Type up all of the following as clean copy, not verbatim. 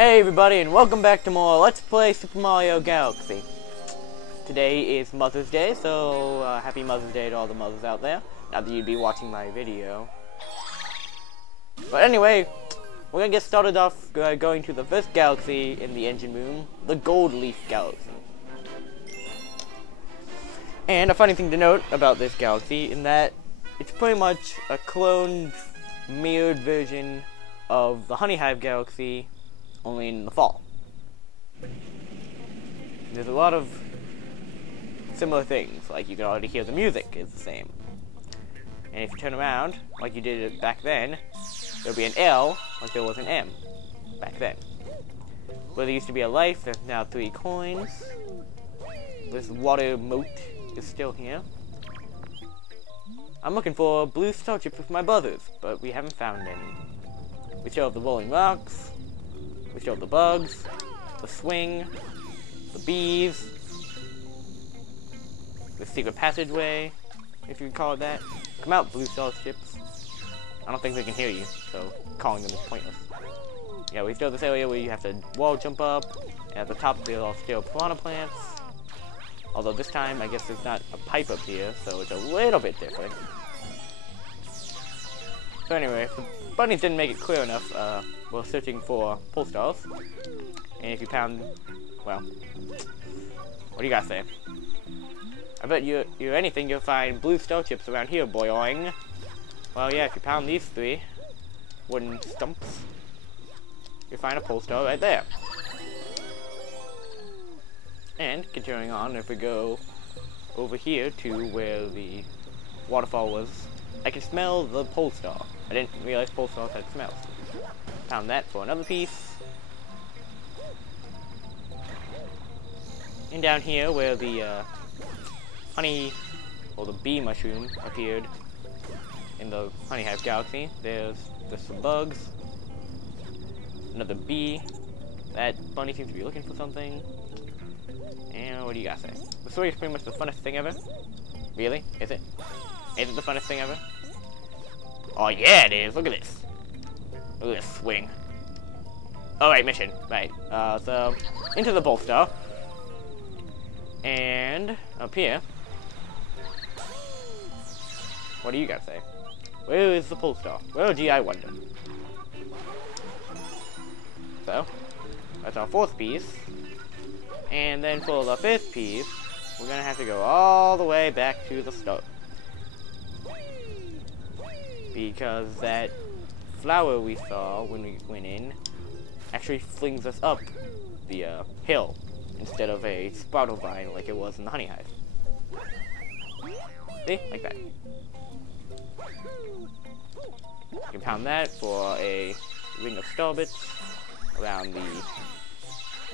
Hey everybody, and welcome back to more Let's Play Super Mario Galaxy. Today is Mother's Day, so happy Mother's Day to all the mothers out there. Not that you'd be watching my video. But anyway, we're gonna get started off going to the first galaxy in the engine room, the Gold Leaf Galaxy. And a funny thing to note about this galaxy in that it's pretty much a cloned, mirrored version of the Honeyhive Galaxy, only in the fall. There's a lot of similar things, like you can already hear the music is the same. And if you turn around, like you did it back then, there'll be an L, like there was an M, back then. Where there used to be a life, there's now 3 coins. This water moat is still here. I'm looking for blue star chips with my brothers, but we haven't found any. We still have the rolling rocks. We still have the bugs, the swing, the bees, the secret passageway, if you can call it that. Come out, blue star chips. I don't think they can hear you, so calling them is pointless. Yeah, we still have this area where you have to wall jump up, and at the top there are still piranha plants. Although this time, I guess there's not a pipe up here, so it's a little bit different. So anyway, if the bunnies didn't make it clear enough, we're searching for pole stars. And if you pound, well, what do you guys say? I bet you're anything, you'll find blue star chips around here, boyoing. Well, yeah, if you pound these 3 wooden stumps, you'll find a pole star right there. And continuing on, if we go over here to where the waterfall was, I can smell the pole star. I didn't realize pole stars had smells. Found that for another piece. And down here where the honey, or the bee mushroom appeared in the Honeyhive Galaxy, there's some bugs, another bee. That bunny seems to be looking for something. And what do you guys say? The story is pretty much the funnest thing ever. Really? Is it? Is it the funnest thing ever? Oh yeah, it is. Look at this. Look at this swing. Alright, mission. Right. So, into the pole star. And up here. What do you guys say? Where is the pole star? Well, gee, I wonder. So, that's our 4th piece. And then for the 5th piece, we're gonna have to go all the way back to the start. Because that flower we saw when we went in actually flings us up the hill instead of a sproutle vine like it was in the Honeyhive. See? Like that. You can pound that for a ring of starbits around the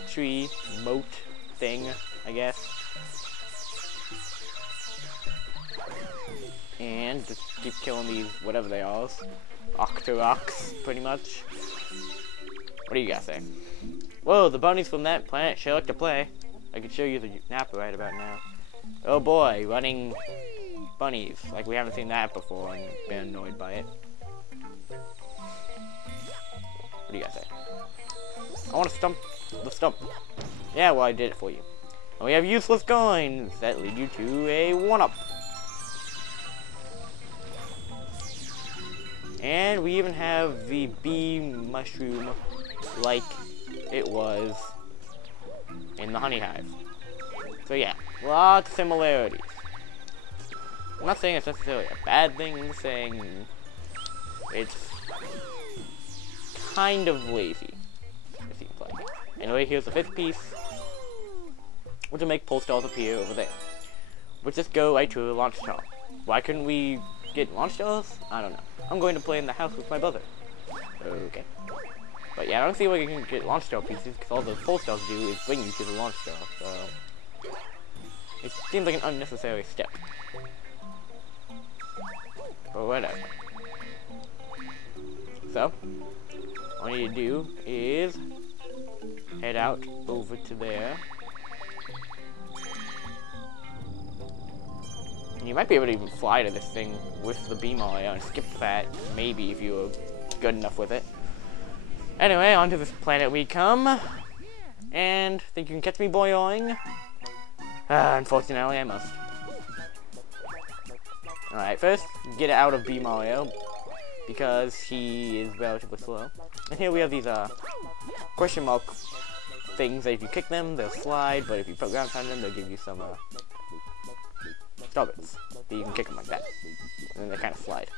tree moat thing, I guess. And just keep killing these, whatever they are. Octoroks, pretty much. What do you guys say? Whoa, the bunnies from that planet sure like to play. I can show you the map right about now. Oh boy, running bunnies. Like we haven't seen that before and been annoyed by it. What do you guys say? I want to stump the stump. Yeah, well I did it for you. And we have useless coins that lead you to a 1-up. And we even have the bee mushroom like it was in the Honeyhive. So yeah, lots of similarities. I'm not saying it's necessarily a bad thing, I'm saying it's kind of lazy, it seems like. Anyway, here's the 5th piece, which will make pole stars appear over there. We'll just go right to a launch star. Why couldn't we get launch stars? I don't know. I'm going to play in the house with my brother. Okay. But yeah, I don't see why you can get launch star pieces, because all the pole stars do is bring you to the launch star, so it seems like an unnecessary step. But whatever. So, all you need to do is head out over to there. You might be able to even fly to this thing with the beam area and skip that, maybe, if you were good enough with it. Anyway, onto this planet we come. And think you can catch me boing? Unfortunately, I must. Alright, first, get out of B Mario, because he is relatively slow. And here we have these, question mark things that if you kick them, they'll slide, but if you put ground on them, they'll give you some, starbits. You can kick them like that. And then they kind of slide.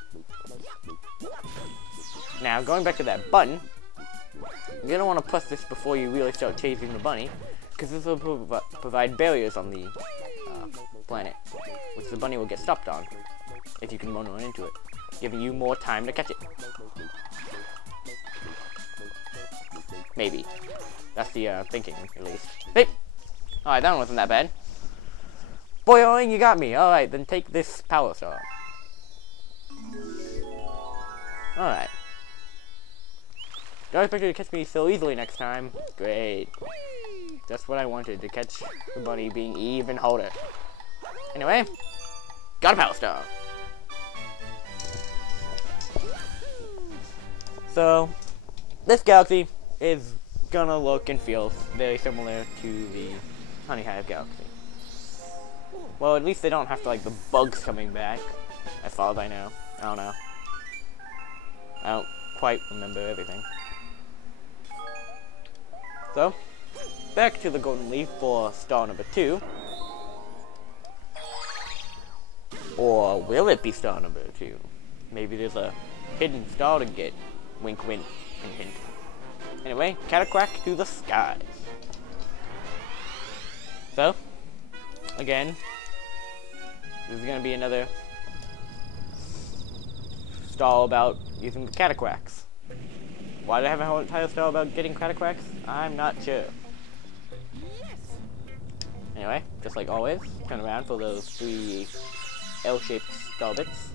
Now, going back to that button, you're gonna want to press this before you really start chasing the bunny, because this will provide barriers on the planet, which the bunny will get stopped on if you can run into it, giving you more time to catch it. Maybe. That's the thinking, at least. Hey! Alright, that one wasn't that bad. Boing, you got me. Alright, then take this power star. Alright. Don't expect you to catch me so easily next time. Great. Just what I wanted, to catch the bunny being even harder. Anyway, got a power star. So, this galaxy is gonna look and feel very similar to the Honeyhive Galaxy. Well, at least they don't have to, like, the bugs coming back, as far as I know. I don't know. I don't quite remember everything. So, back to the golden leaf for star number 2. Or will it be star number 2? Maybe there's a hidden star to get. Wink, wink, and hint. Anyway, catacrack to the skies. So, again, this is going to be another stall about using the catacracks. Why do I have a whole entire stall about getting catacracks? I'm not sure. Anyway, just like always, turn around for those 3 L-shaped star bits.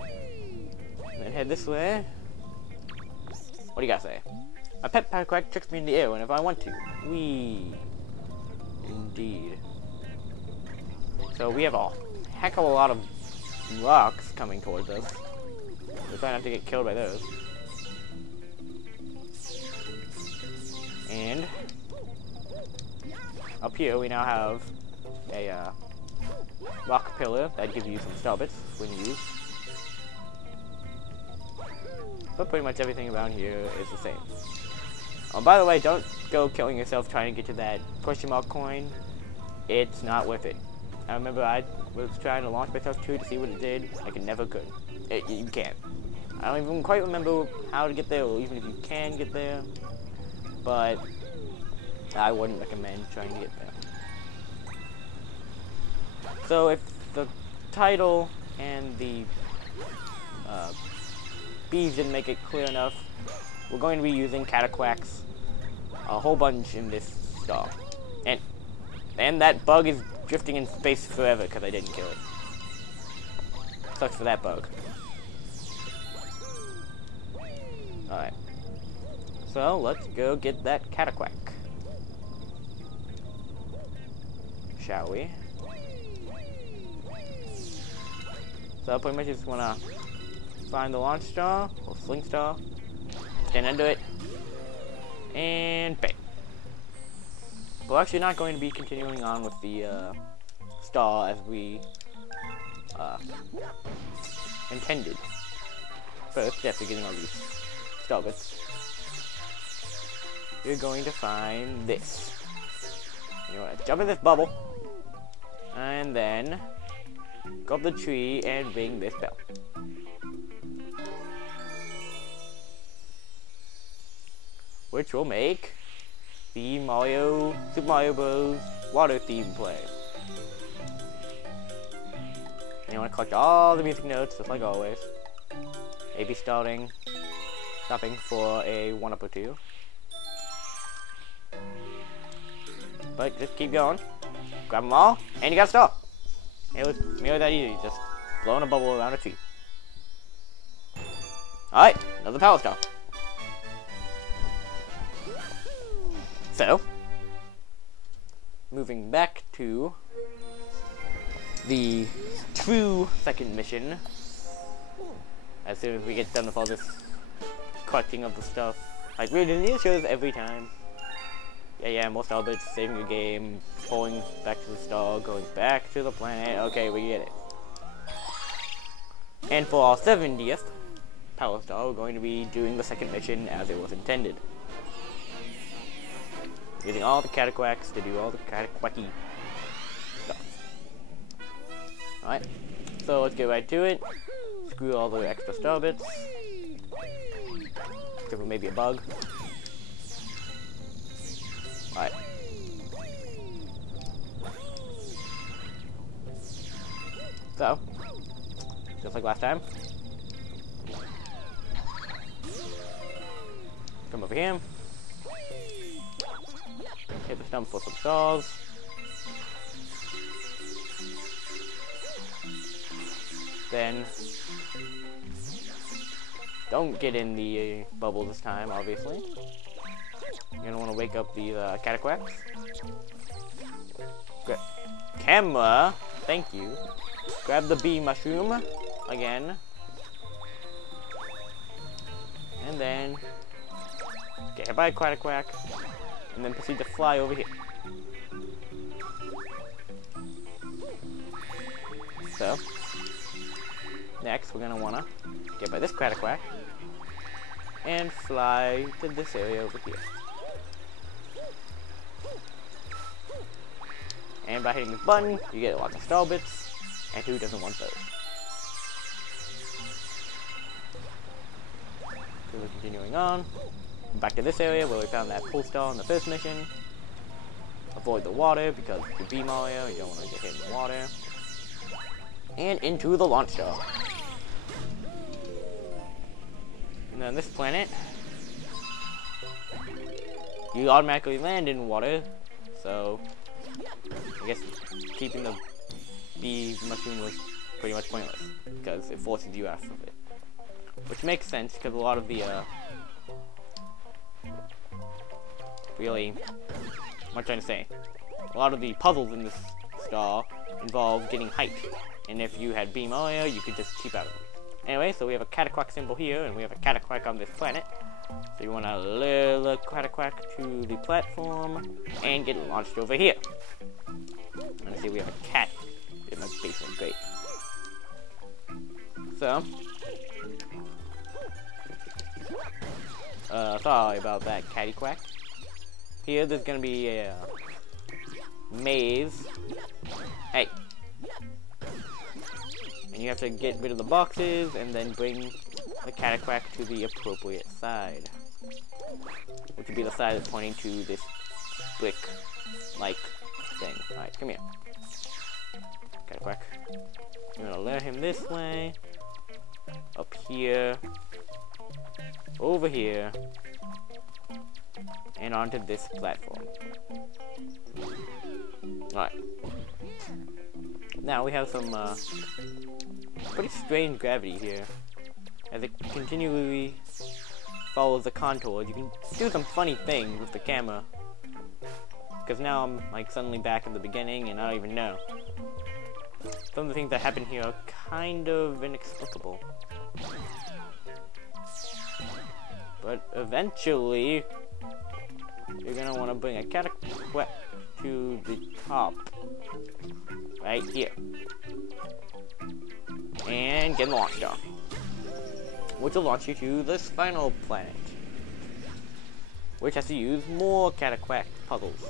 And then head this way. What do you gotta say? My pet catacrack tricks me in the air whenever I want to. Whee! Indeed. So we have a heck of a lot of rocks coming towards us. We're trying not to get killed by those. And up here we now have a rock pillar that gives you some star bits when used. But pretty much everything around here is the same. Oh, by the way, don't go killing yourself trying to get to that question mark coin. It's not worth it. I remember I was trying to launch myself to see what it did. I never could. You can't. I don't even quite remember how to get there, or even if you can get there. But I wouldn't recommend trying to get there. So if the title and the bees didn't make it clear enough, we're going to be using catacracks a whole bunch in this star. And that bug is drifting in space forever because I didn't kill it. Sucks for that bug. Alright. So let's go get that catacrack. Shall we? So I pretty much just wanna find the launch star, or sling star, stand under it, and bang. We're actually not going to be continuing on with the star as we intended. First, after getting all these star bits, you're going to find this. You want to jump in this bubble, and then go up the tree and ring this bell. Which will make the Super Mario Bros. Water theme play. And you want to collect all the music notes, just like always. Maybe stopping for a 1-up or 2. But just keep going. Grab them all, and you gotta stop. It was merely that easy, just blowing a bubble around a tree. Alright, another power star. So, moving back to the true second mission. As soon as we get done with all this collecting of the stuff Like, really, the news shows every time. Yeah, more star bits, saving the game, pulling back to the star, going back to the planet. Okay, we get it. And for our 70th Power Star, we're going to be doing the second mission as it was intended. Using all the cataquacks to do all the cataquacky stuff. Alright, so let's get right to it. Screw all the extra star bits. Except for maybe a bug. Alright. So, just like last time. Come over here. Hit the stump for some stars. Then, don't get in the bubble this time, obviously. You're gonna want to wake up the cataquacks. Camera, thank you. Grab the bee mushroom again. And then get hit by a cataquack. And then proceed to fly over here. So, next we're gonna wanna get by this cataquack and fly to this area over here. And by hitting this button, you get lots of star bits, and who doesn't want those? So we're continuing on. Back to this area where we found that pull star in the first mission. Avoid the water because the bee Mario, you don't want to get hit in the water. And into the launch star. And then this planet, you automatically land in water, so I guess keeping the bee mushroom was pretty much pointless because it forces you out of it. Which makes sense because a lot of the really, what am I trying to say? A lot of the puzzles in this star involve getting height, and if you had Beam Mario, you could just keep out of them. Anyway, so we have a cataquack symbol here, and we have a cataquack on this planet. So you want to lure the cataquack to the platform and get launched over here. And I see we have a cat in the basement. Great. So, sorry about that, catty quack. Here, there's gonna be a maze. Hey. And you have to get rid of the boxes and then bring the cataquack to the appropriate side. Which would be the side that's pointing to this brick-like thing. Alright, come here. Cataquack. I'm gonna lure him this way. Up here. Over here. And onto this platform. Alright. Now we have some pretty strange gravity here. As it continually follows the contours, you can do some funny things with the camera. Because now I'm like suddenly back at the beginning and I don't even know. Some of the things that happen here are kind of inexplicable. But eventually, you're gonna want to bring a cataquack to the top. Right here. And get launched off. Which will launch you to this final planet. Which has to use more cataquack puzzles.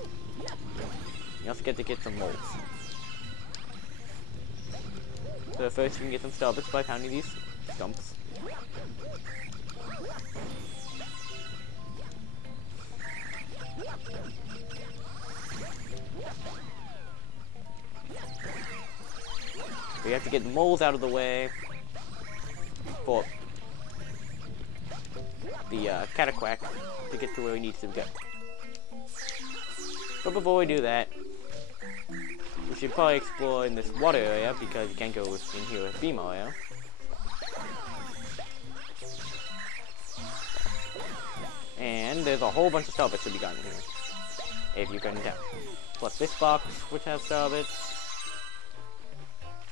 You also get to get some molds. So first you can get some starbits by pounding these stumps. We have to get the moles out of the way for the cataquack to get to where we need to go. But before we do that, we should probably explore in this water area because you can't go in here with Beam Mario. And there's a whole bunch of starbits to be gotten here, if you couldn't tell. Plus this box, which has starbits.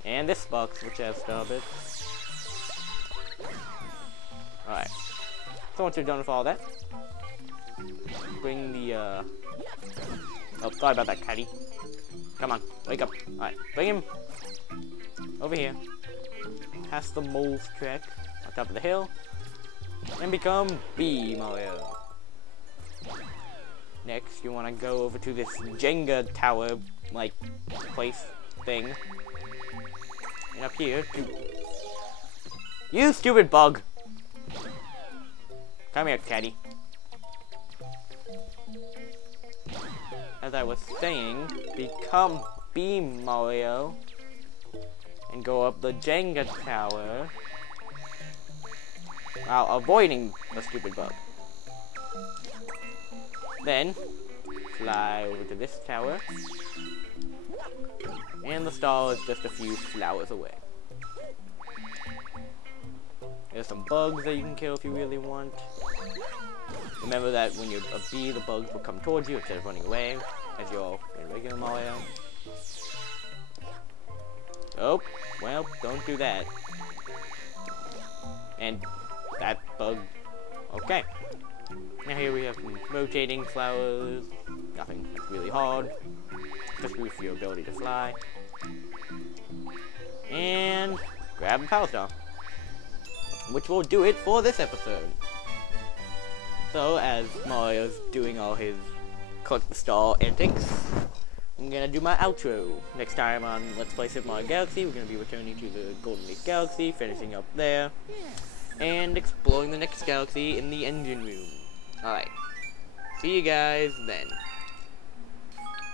And this box, which has starbits. Alright. So once you're done with all that, bring the, oh, sorry about that, Caddy. Come on, wake up. Alright, bring him over here. Past the mole's track on top of the hill. And become B Mario. Next, you want to go over to this Jenga tower, like, place thing. And up here, you stupid bug! Come here, Caddy. As I was saying, become B Mario and go up the Jenga tower while avoiding the stupid bug. Then fly over to this tower, and the star is just a few flowers away. There's some bugs that you can kill if you really want. Remember that when you're a bee, the bugs will come towards you instead of running away, as you're in regular Mario. Oh, well, don't do that. And that bug. Okay. Now here we have some rotating flowers. Nothing that's really hard. Just boost your ability to fly. And grab the power star, which will do it for this episode. So, as Mario's doing all his collect the star antics, I'm gonna do my outro. Next time on Let's Play Super Mario Galaxy, we're gonna be returning to the Golden Leaf Galaxy, finishing up there, and exploring the next galaxy in the engine room. Alright, see you guys then.